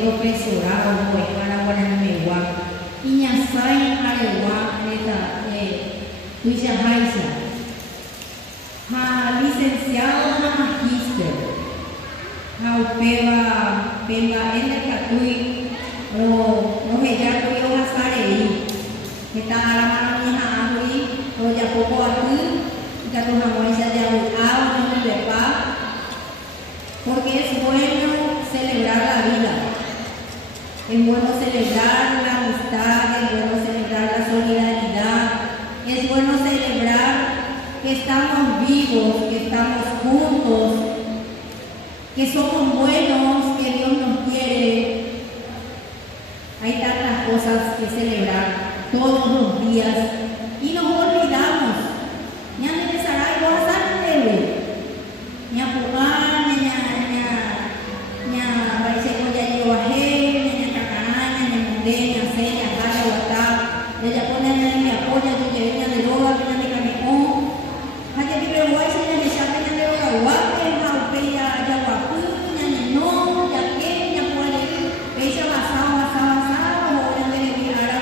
profesorado de Guanaguanamegua, Iñazay Arewa, Tuya Haisa, licenciado en magíster, Pemba N. Catui, Rogeya Cuyo Hazarei, que está a la mano de Hamuri, Roya Poco Atu, que tu jamoisa de Abucao, no de paz, porque es bueno celebrar la vida, es bueno celebrar la amistad, es bueno celebrar la solidaridad, es bueno celebrar que estamos vivos, que estamos juntos, que somos buenos, que Dios nos quiere. Hay tantas cosas que celebrar todos los días y nos olvidamos. Ya me desaray bastante, ya pugar, ya parece que ya llevo a gente, ya cacaraña, ya mundé, ya sé, ya gana, ya ya ponen en mi apoyo, yo que ya de droga, ya me cambió. Haya que ver guay, ya me saca ya de droga, guape, ya guapu, ya no, ya que, ya puede, ella basado, ya me le ahora,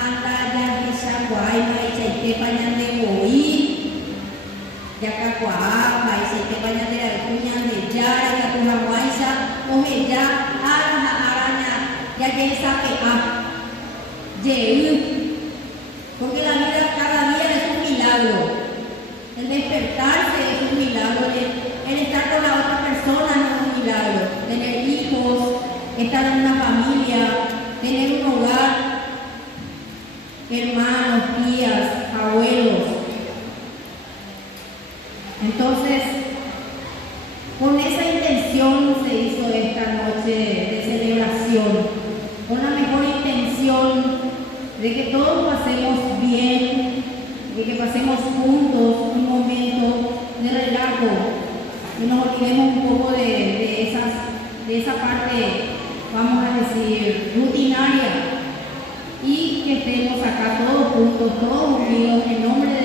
anda ya que se guay, ya que pañan de boí, ya que guapa, ya que pañan de la cuña de ya, ya que una guay, oye ya, araña, ya que esa porque la vida cada día es un milagro. El despertarse es un milagro, el estar con la otra persona es un milagro, tener hijos, estar en una familia, tener un hogar, hermanos, tías, abuelos. Entonces, con esa intención se hizo esta noche de celebración, con la mejor intención de que todos pasemos bien, de que pasemos juntos un momento de relajo, que nos olvidemos un poco de esa parte, vamos a decir, rutinaria, y que estemos acá todos juntos, todos unidos en nombre